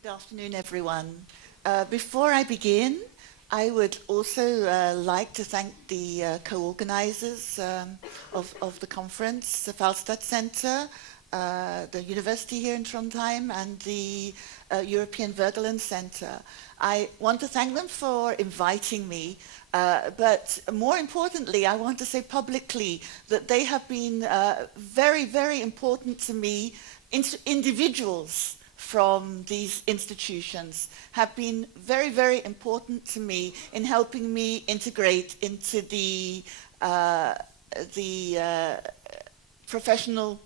Good afternoon, everyone. Before I begin, I would also like to thank the co-organizers of the conference, the Falstad Centre, the university here in Trondheim, and the European Vergeland Centre. I want to thank them for inviting me, but more importantly, I want to say publicly that they have been very, very important to me. Individuals from these institutions have been very, very important to me in helping me integrate into the professional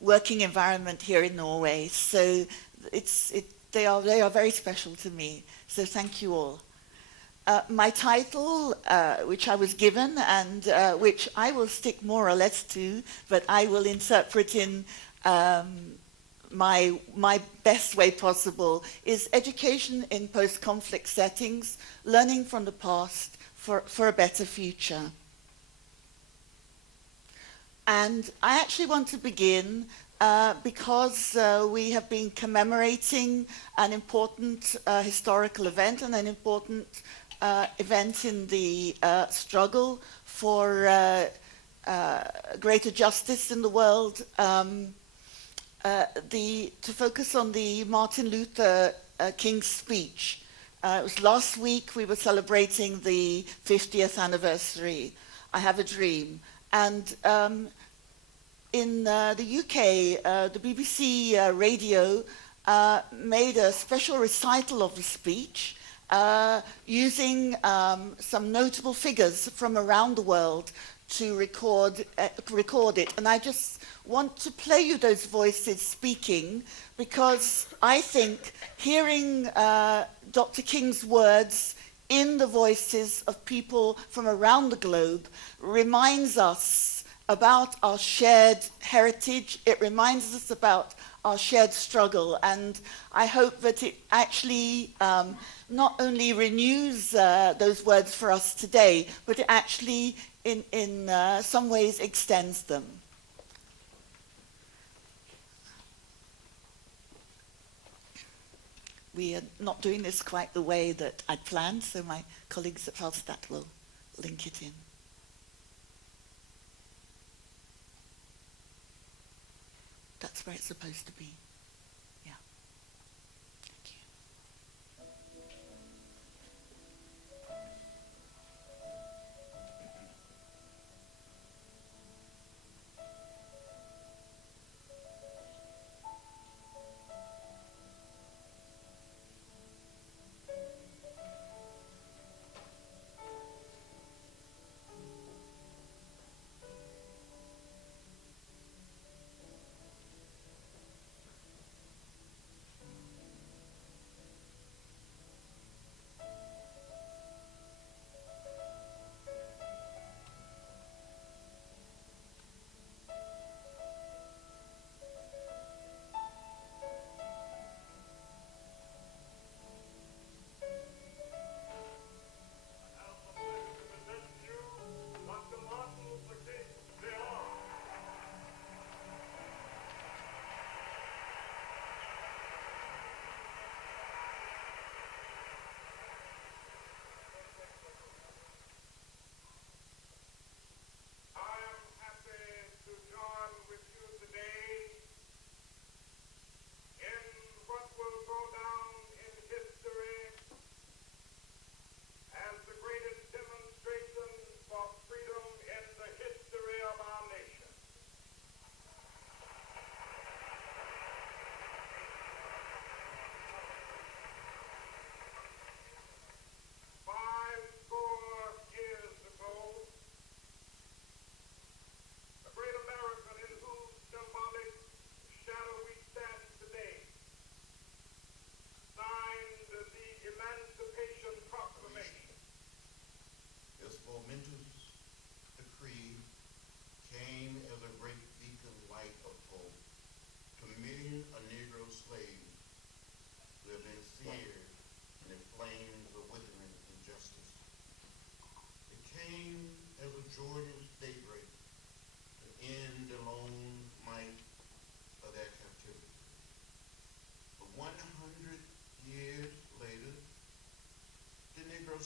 working environment here in Norway. So they are very special to me. So thank you all. My title, which I was given and which I will stick more or less to, but I will interpret in my best way possible, is Education in Post-Conflict Settings, Learning from the Past for a Better Future. And I actually want to begin because we have been commemorating an important historical event and an important event in the struggle for greater justice in the world. To focus on the Martin Luther King's speech. It was last week we were celebrating the 50th anniversary. I Have a Dream. And in the UK, the BBC radio made a special recital of the speech using some notable figures from around the world to record it. And I just want to play you those voices speaking because I think hearing Dr. King's words in the voices of people from around the globe reminds us about our shared heritage. It reminds us about our shared struggle, and I hope that it actually not only renews those words for us today, but it actually in some ways extends them. We are not doing this quite the way that I'd planned, so my colleagues at Falstad will link it in. That's where it's supposed to be. Yeah. Thank you.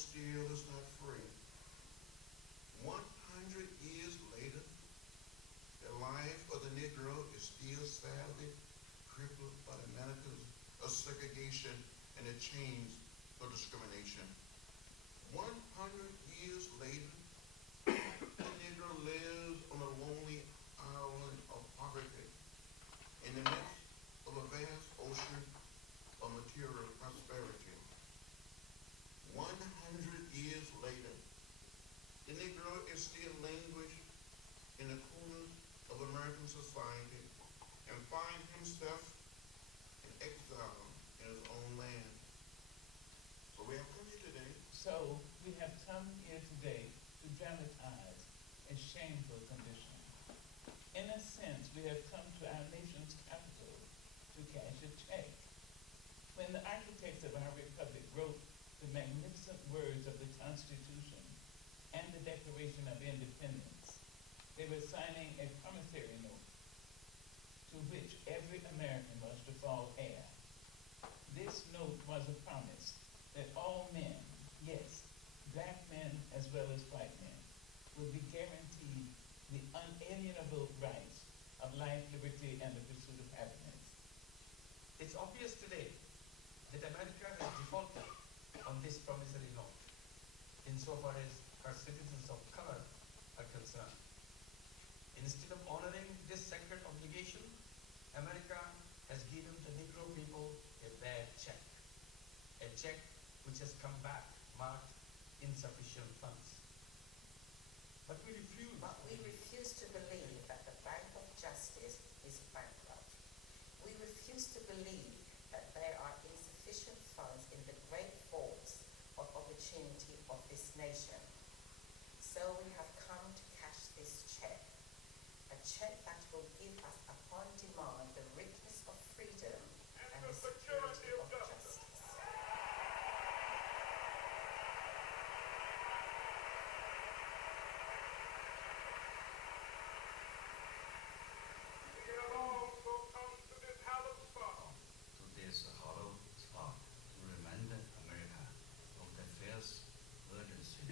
still is not free. 100 years later, the life of the Negro is still sadly crippled by the manacles of segregation and the chains of discrimination. 100 years later, the Negro lives on a lonely island of poverty in the midst of a vast ocean of material prosperity. 100 years later, the Negro is still languished in the corners of American society and finds himself in exile in his own land. So we have come here today. So we have come here today to dramatize a shameful condition. In a sense, we have come to our nation's capital to cash a check. When the architects of our republic wrote the magnificent words of the Constitution and the Declaration of Independence, they were signing a promissory note to which every American was to fall heir. This note was a promise that all men, yes, black men as well as white men, would be guaranteed the unalienable rights of life, liberty, and the pursuit of happiness. It's obvious today that America has defaulted on this promissory note insofar as her citizens of color are concerned. Instead of honoring this sacred obligation, America has given the Negro people a bad check which has come back marked insufficient funds. But we refuse to believe that the Bank of Justice is bankrupt. We refuse to believe that there are insufficient funds in the great vaults of opportunity of this nation. So we have come to cash this check, a check that will give us upon demand the richness of freedom and the security of justice. To this hollow spot to remind America of the fierce urgency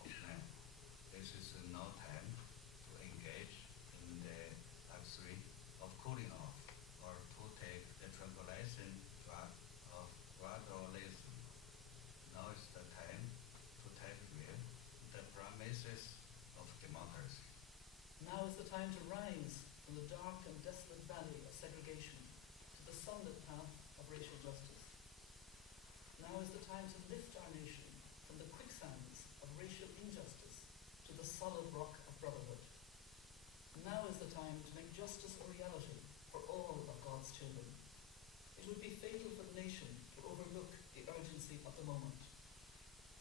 of man. This is no time to engage in the luxury of cooling off or to take the tranquilizing drug of gradualism. Now is the time to take real the promises of democracy. Now is the time to rise from the dark and desolate valley of segregation to the sunlit path of racial justice. Now is the time to lift our nation from the quicksands of racial injustice to the solid rock of brotherhood. Now is the time to make justice a reality for all of God's children. It would be fatal for the nation to overlook the urgency of the moment.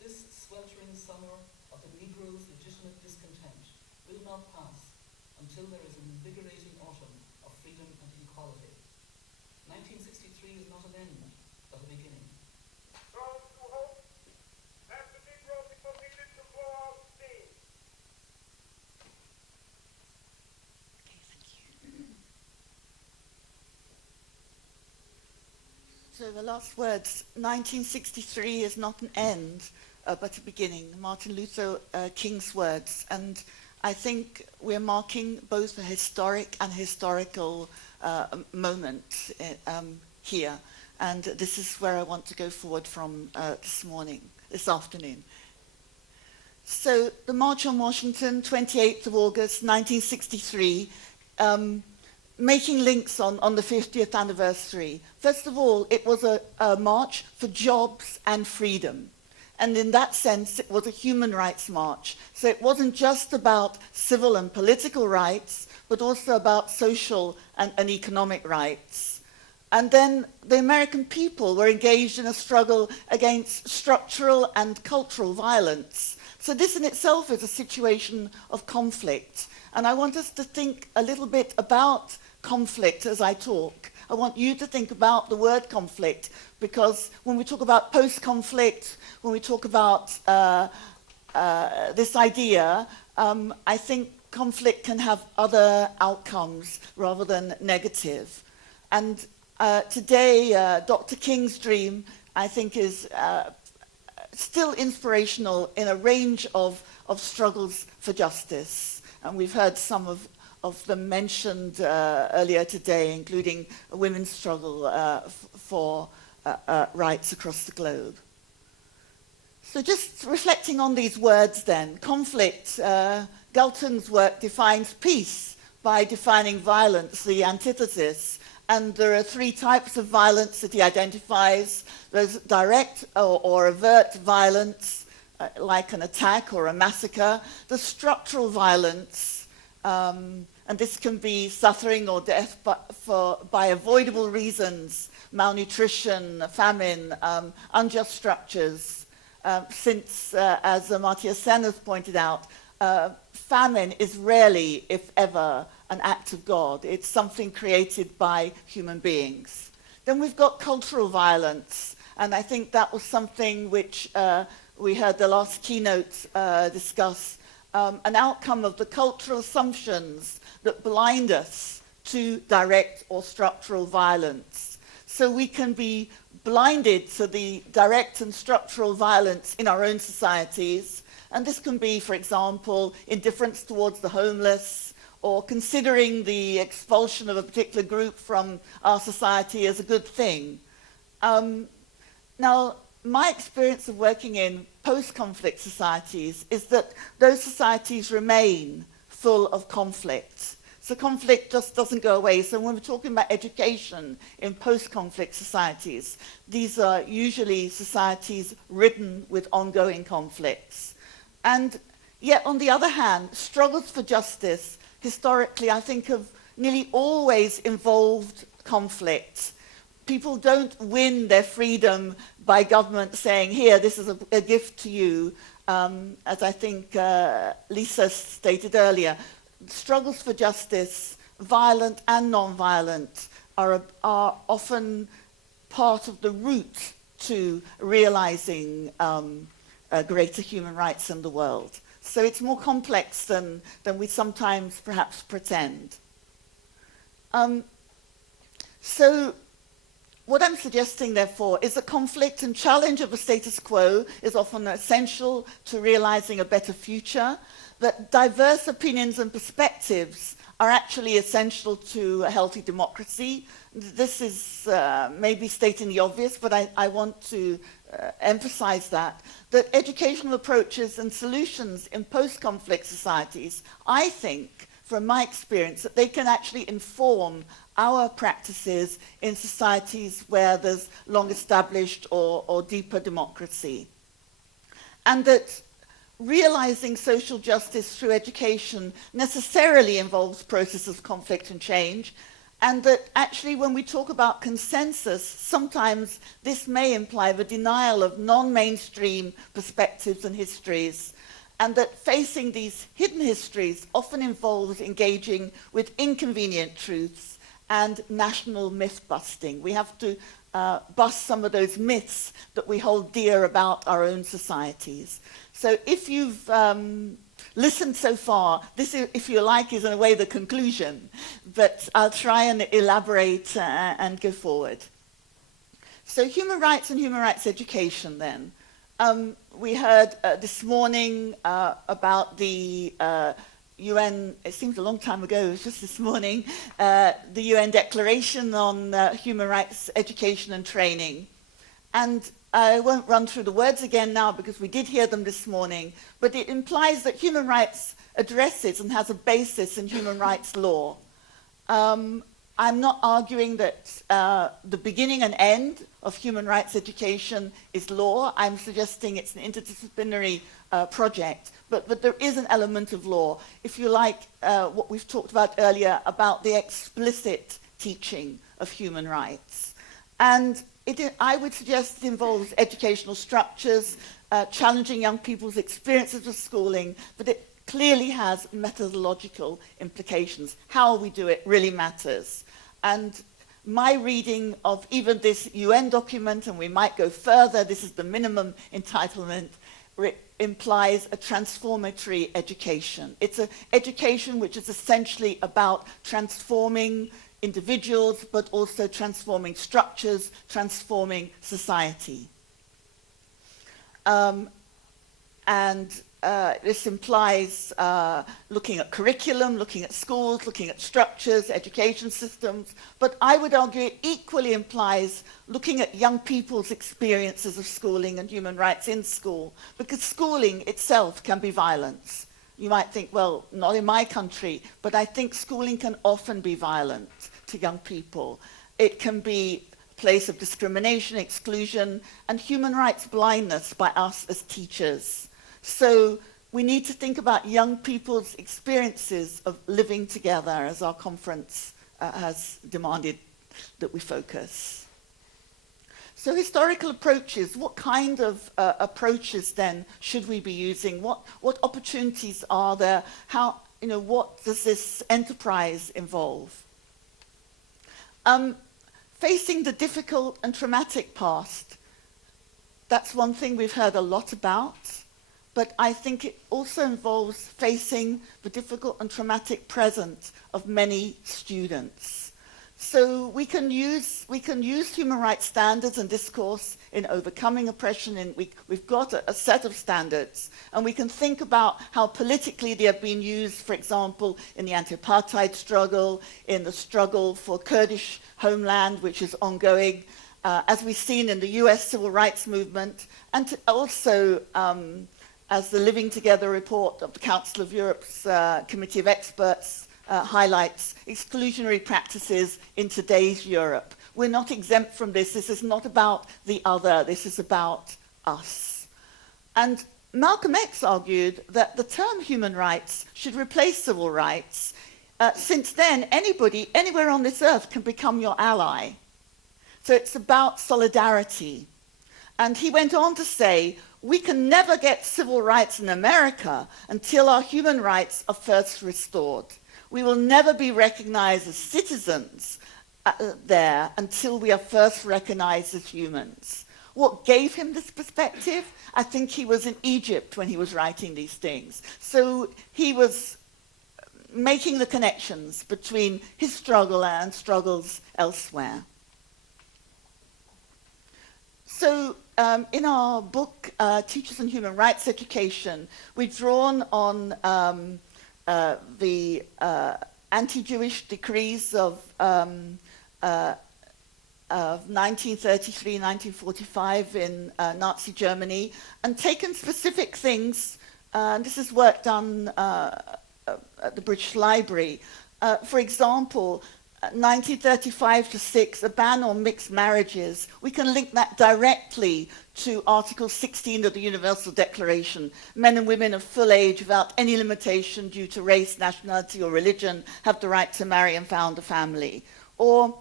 This sweltering summer of the Negro's legitimate discontent will not pass until there is an invigorating autumn of freedom and equality. 1963 is not an end, but a beginning. Those who hope that the Negro be permitted to blow off steam. Okay, thank you. So the last words, 1963 is not an end, but a beginning. Martin Luther King's words. And I think we're marking both a historic and historical moment here. And this is where I want to go forward from this afternoon. So the March on Washington, 28th of August, 1963, making links on the 50th anniversary. First of all, it was a march for jobs and freedom. And in that sense, it was a human rights march. So it wasn't just about civil and political rights, but also about social and economic rights. And then the American people were engaged in a struggle against structural and cultural violence. So this in itself is a situation of conflict. And I want us to think a little bit about conflict as I talk. I want you to think about the word conflict, because when we talk about post-conflict, when we talk about this idea, I think conflict can have other outcomes rather than negative. And today, Dr. King's dream, I think, is still inspirational in a range of struggles for justice. And we've heard some of them mentioned earlier today, including a women's struggle for rights across the globe. So just reflecting on these words then, conflict, Galton's work defines peace by defining violence, the antithesis. And there are three types of violence that he identifies. There's direct or overt violence, like an attack or a massacre. There's structural violence, and this can be suffering or death by avoidable reasons, malnutrition, famine, unjust structures. Since, as Amartya Sen has pointed out, famine is rarely, if ever, an act of God. It's something created by human beings. Then we've got cultural violence, and I think that was something which we heard the last keynote discuss, an outcome of the cultural assumptions that blind us to direct or structural violence. So we can be blinded to the direct and structural violence in our own societies, and this can be, for example, indifference towards the homeless, or considering the expulsion of a particular group from our society as a good thing. Now, my experience of working in post-conflict societies is that those societies remain full of conflict. So conflict just doesn't go away. So when we're talking about education in post-conflict societies, these are usually societies ridden with ongoing conflicts. And yet, on the other hand, struggles for justice historically, I think, have nearly always involved conflict. People don't win their freedom by government saying, here, this is a gift to you. As I think Lisa stated earlier, struggles for justice, violent and non-violent, are often part of the route to realizing greater human rights in the world. So it's more complex than we sometimes perhaps pretend. So what I'm suggesting, therefore, is that conflict and challenge of the status quo is often essential to realizing a better future, that diverse opinions and perspectives are actually essential to a healthy democracy. This is maybe stating the obvious, but I want to emphasize that educational approaches and solutions in post-conflict societies, I think, from my experience, that they can actually inform our practices in societies where there's long-established or deeper democracy. And that realizing social justice through education necessarily involves processes of conflict and change, and that actually when we talk about consensus, sometimes this may imply the denial of non-mainstream perspectives and histories, and that facing these hidden histories often involves engaging with inconvenient truths and national myth-busting. We have to bust some of those myths that we hold dear about our own societies. So if you've listened so far, this, if you like, is in a way the conclusion, but I'll try and elaborate and go forward. So human rights and human rights education then. We heard this morning about the UN, it seems a long time ago, it was just this morning, the UN Declaration on Human Rights Education and Training. And I won't run through the words again now because we did hear them this morning, but it implies that human rights addresses and has a basis in human rights law. I'm not arguing that the beginning and end of human rights education is law. I'm suggesting it's an interdisciplinary project, but there is an element of law. If you like, what we've talked about earlier about the explicit teaching of human rights. And I would suggest it involves educational structures, challenging young people's experiences of schooling, but it clearly has methodological implications. How we do it really matters. And my reading of even this UN document, and we might go further, this is the minimum entitlement, implies a transformatory education. It's an education which is essentially about transforming individuals, but also transforming structures, transforming society. And this implies looking at curriculum, looking at schools, looking at structures, education systems. But I would argue it equally implies looking at young people's experiences of schooling and human rights in school, because schooling itself can be violence. You might think, well, not in my country, but I think schooling can often be violent to young people. It can be a place of discrimination, exclusion, and human rights blindness by us as teachers. So we need to think about young people's experiences of living together, as our conference has demanded that we focus. So historical approaches, what kind of approaches then should we be using? What opportunities are there? How, what does this enterprise involve? Facing the difficult and traumatic past, that's one thing we've heard a lot about. But I think it also involves facing the difficult and traumatic present of many students. So we can use human rights standards and discourse in overcoming oppression. And we've got a set of standards, and we can think about how politically they have been used, for example, in the anti-apartheid struggle, in the struggle for Kurdish homeland, which is ongoing, as we've seen in the US civil rights movement, and also as the Living Together report of the Council of Europe's Committee of Experts highlights, exclusionary practices in today's Europe. We're not exempt from this. This is not about the other. This is about us. And Malcolm X argued that the term human rights should replace civil rights. Since then, anybody, anywhere on this earth can become your ally. So it's about solidarity. And he went on to say, we can never get civil rights in America until our human rights are first restored. We will never be recognized as citizens there until we are first recognized as humans. What gave him this perspective? I think he was in Egypt when he was writing these things. So he was making the connections between his struggle and struggles elsewhere. So in our book, Teachers and Human Rights Education, we've drawn on the anti-Jewish decrees of 1933, 1945 in Nazi Germany, and taken specific things, and this is work done at the British Library. For example, 1935 to 6, a ban on mixed marriages. We can link that directly to Article 16 of the Universal Declaration. Men and women of full age without any limitation due to race, nationality, or religion have the right to marry and found a family. Or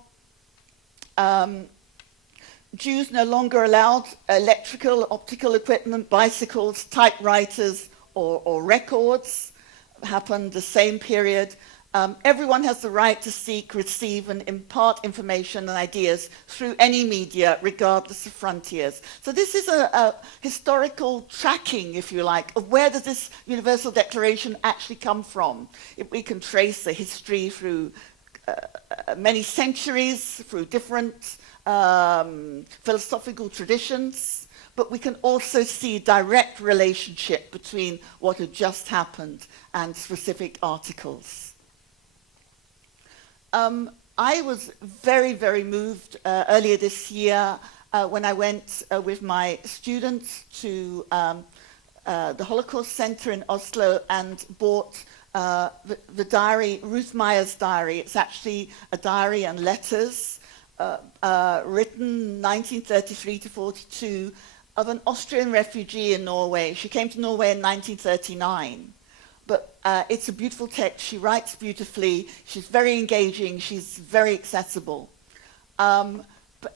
Jews no longer allowed electrical, optical equipment, bicycles, typewriters, or records. Happened the same period. Everyone has the right to seek, receive, and impart information and ideas through any media, regardless of frontiers. So this is a historical tracking, if you like, of where does this Universal Declaration actually come from. We can trace the history through many centuries, through different philosophical traditions, but we can also see direct relationship between what had just happened and specific articles. I was very, very moved earlier this year when I went with my students to the Holocaust Centre in Oslo and bought the diary, Ruth Meyer's diary. It's actually a diary and letters written 1933 to 42 of an Austrian refugee in Norway. She came to Norway in 1939. But it's a beautiful text. She writes beautifully. She's very engaging. She's very accessible. And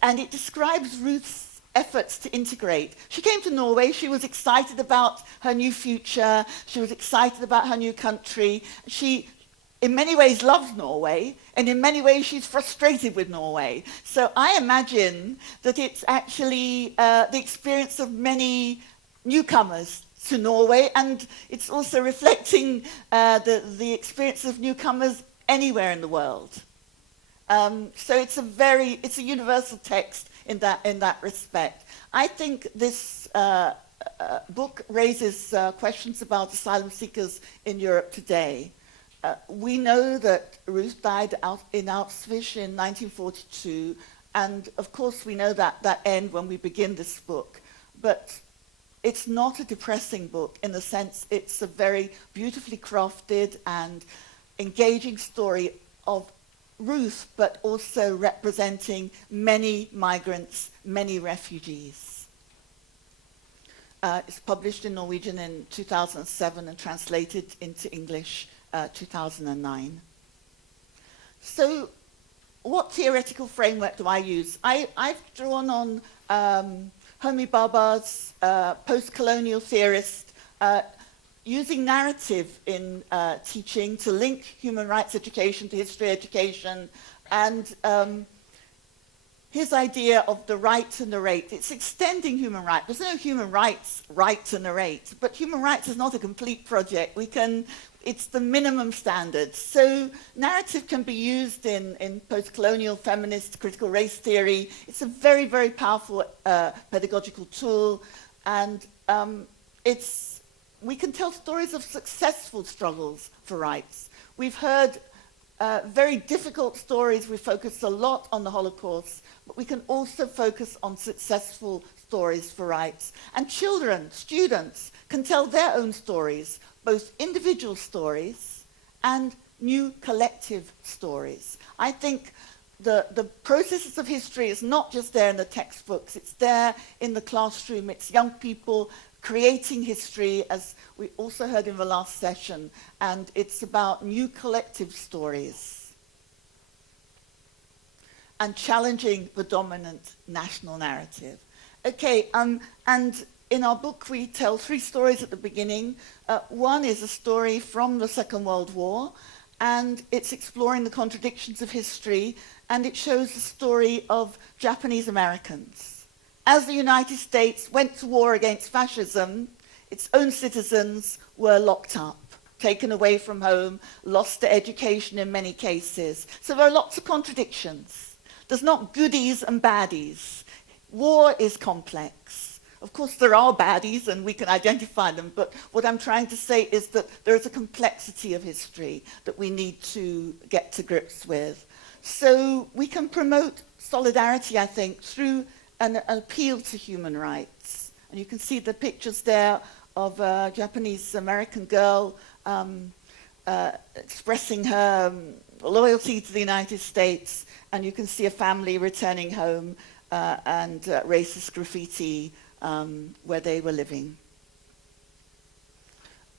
it describes Ruth's efforts to integrate. She came to Norway. She was excited about her new future. She was excited about her new country. She, in many ways, loves Norway. And in many ways, she's frustrated with Norway. So I imagine that it's actually the experience of many newcomers to Norway, and it's also reflecting the experience of newcomers anywhere in the world. So it's a universal text in that respect. I think this book raises questions about asylum seekers in Europe today. We know that Ruth died in Auschwitz in 1942, and of course we know that end when we begin this book, but it's not a depressing book in the sense it's a very beautifully crafted and engaging story of Ruth, but also representing many migrants, many refugees. It's published in Norwegian in 2007 and translated into English 2009. So what theoretical framework do I use? I've drawn on Homi Bhabha's post-colonial theorist using narrative in teaching to link human rights education to history education, and his idea of the right to narrate. It's extending human rights. There's no human rights right to narrate, but human rights is not a complete project. It's the minimum standard. So narrative can be used in post-colonial feminist critical race theory. It's a very, very powerful pedagogical tool, and we can tell stories of successful struggles for rights. We've heard very difficult stories. We focused a lot on the Holocaust, but we can also focus on successful stories for rights. And children, students, can tell their own stories, both individual stories and new collective stories. I think the processes of history is not just there in the textbooks, it's there in the classroom. It's young people creating history, as we also heard in the last session, and it's about new collective stories and challenging the dominant national narrative. Okay, and in our book we tell three stories at the beginning. One is a story from the Second World War, and it's exploring the contradictions of history, and it shows the story of Japanese Americans. As the United States went to war against fascism, its own citizens were locked up, taken away from home, lost their education in many cases. So there are lots of contradictions. There's not goodies and baddies. War is complex. Of course, there are baddies and we can identify them, but what I'm trying to say is that there is a complexity of history that we need to get to grips with. So we can promote solidarity, I think, through an appeal to human rights. And you can see the pictures there of a Japanese American girl expressing her loyalty to the United States, and you can see a family returning home and racist graffiti where they were living.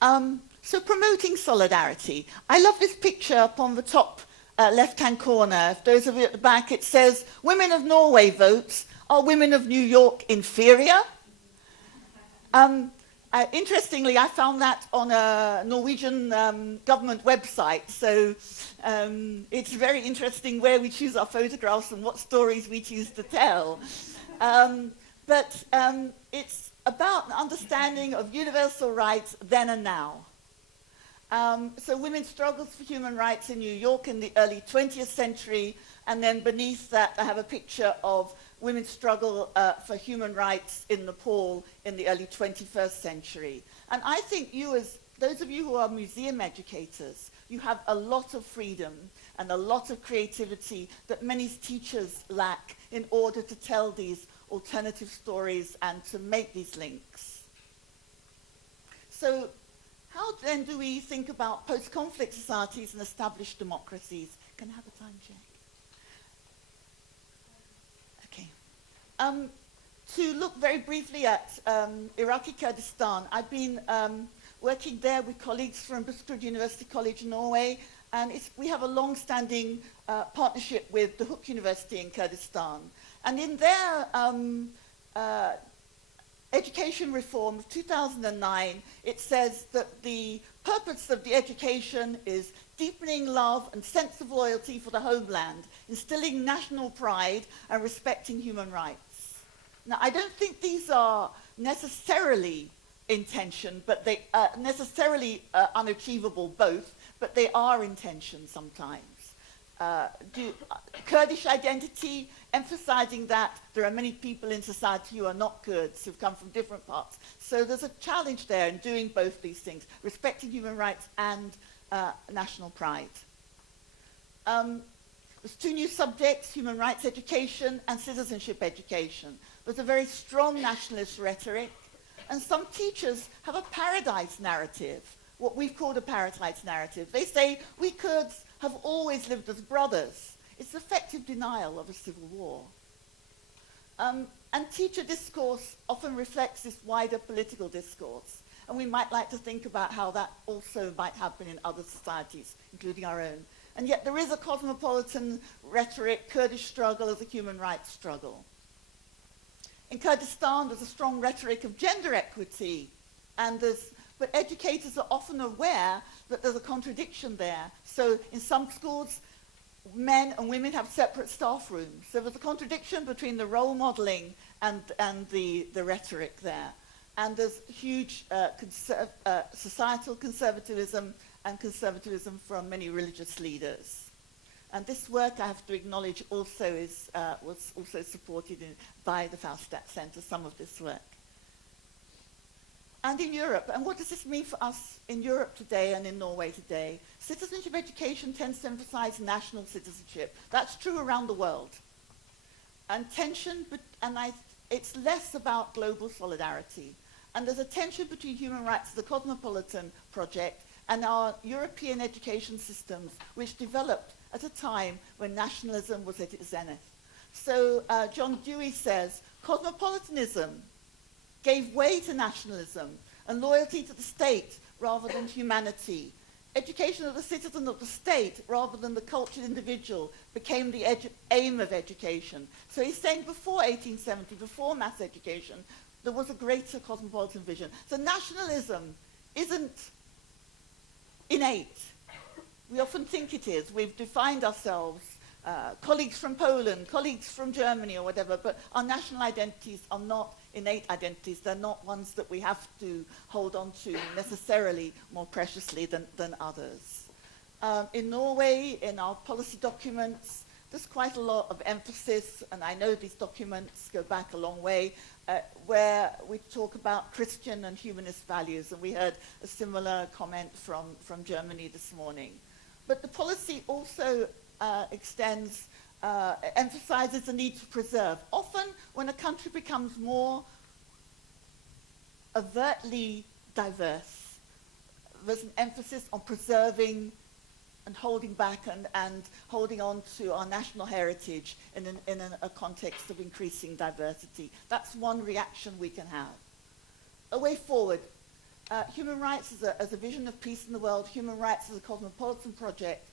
So promoting solidarity. I love this picture up on the top left-hand corner. For those of you at the back, it says, "Women of Norway vote. Are women of New York inferior?" Interestingly, I found that on a Norwegian government website, so it's very interesting where we choose our photographs and what stories we choose to tell. But it's about an understanding of universal rights then and now. So women's struggles for human rights in New York in the early 20th century, and then beneath that I have a picture of women's struggle for human rights in Nepal in the early 21st century. And I think those of you who are museum educators, you have a lot of freedom and a lot of creativity that many teachers lack in order to tell these alternative stories and to make these links. So how then do we think about post-conflict societies and established democracies? Can I have a time check? To look very briefly at Iraqi Kurdistan, I've been working there with colleagues from Buskerud University College in Norway, and we have a long-standing partnership with the Huk University in Kurdistan. And in their education reform of 2009, it says that the purpose of the education is deepening love and sense of loyalty for the homeland, instilling national pride and respecting human rights. Now, I don't think these are necessarily intention, but they are necessarily unachievable both, but they are intention sometimes. Kurdish identity, emphasizing that there are many people in society who are not Kurds, who've come from different parts. So there's a challenge there in doing both these things, respecting human rights and national pride. There's two new subjects, human rights education and citizenship education. There's a very strong nationalist rhetoric, and some teachers have a paradise narrative, what we've called a paradise narrative. They say, we Kurds have always lived as brothers. It's effective denial of a civil war. And teacher discourse often reflects this wider political discourse. And we might like to think about how that also might happen in other societies, including our own. And yet there is a cosmopolitan rhetoric, Kurdish struggle as a human rights struggle. In Kurdistan, there's a strong rhetoric of gender equity, but educators are often aware that there's a contradiction there. So in some schools, men and women have separate staff rooms. So there's a contradiction between the role modeling and the rhetoric there. And there's huge societal conservatism and conservatism from many religious leaders. And this work, I have to acknowledge, also was also supported by the Falstad Centre, some of this work. And in Europe, and what does this mean for us in Europe today and in Norway today? Citizenship education tends to emphasize national citizenship. That's true around the world. And it's less about global solidarity. And there's a tension between human rights as a cosmopolitan project and our European education systems, which developed at a time when nationalism was at its zenith. So John Dewey says, cosmopolitanism gave way to nationalism and loyalty to the state rather than humanity. Education of the citizen of the state rather than the cultured individual became the aim of education. So he's saying before 1870, before mass education, there was a greater cosmopolitan vision. So nationalism isn't innate. We often think it is. We've defined ourselves, colleagues from Poland, colleagues from Germany or whatever, but our national identities are not innate identities. They're not ones that we have to hold on to necessarily more preciously than others. In Norway, in our policy documents, there's quite a lot of emphasis, and I know these documents go back a long way, where we talk about Christian and humanist values, and we heard a similar comment from Germany this morning. But the policy also emphasizes the need to preserve. Often, when a country becomes more overtly diverse, there's an emphasis on preserving and holding back and holding on to our national heritage in a context of increasing diversity. That's one reaction we can have. A way forward. Human rights as a vision of peace in the world, human rights as a cosmopolitan project.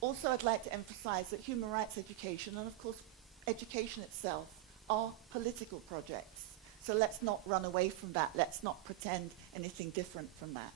Also, I'd like to emphasize that human rights education, and of course education itself, are political projects. So let's not run away from that. Let's not pretend anything different from that.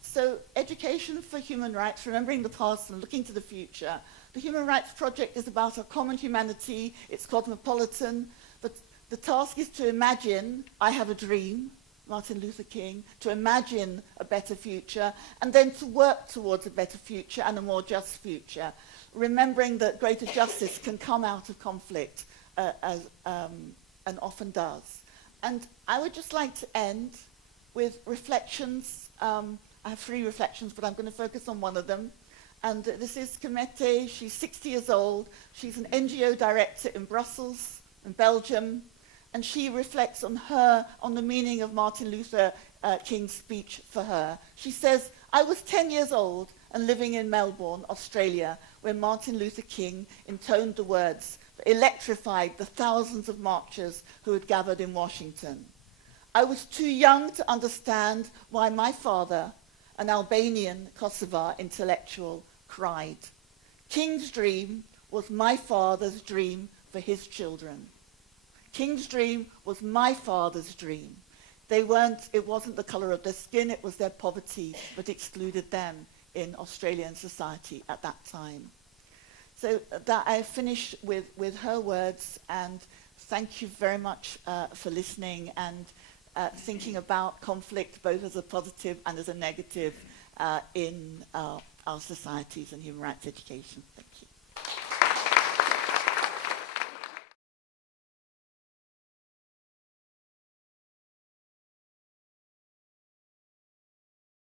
So education for human rights, remembering the past and looking to the future. The Human Rights Project is about a common humanity. It's cosmopolitan. The task is to imagine, I have a dream, Martin Luther King, to imagine a better future, and then to work towards a better future and a more just future, remembering that greater justice can come out of conflict, and often does. And I would just like to end with reflections. I have 3 reflections, but I'm going to focus on one of them. And this is Kemete. She's 60 years old. She's an NGO director in Brussels, in Belgium. And she reflects on the meaning of Martin Luther King's speech for her. She says, I was 10 years old and living in Melbourne, Australia, when Martin Luther King intoned the words that electrified the thousands of marchers who had gathered in Washington. I was too young to understand why my father, an Albanian Kosovar intellectual, cried. King's dream was my father's dream for his children. King's dream was my father's dream. It wasn't the color of their skin, it was their poverty that excluded them in Australian society at that time. So that I finish with her words, and thank you very much for listening and thinking about conflict both as a positive and as a negative in our societies and human rights education. Thank you.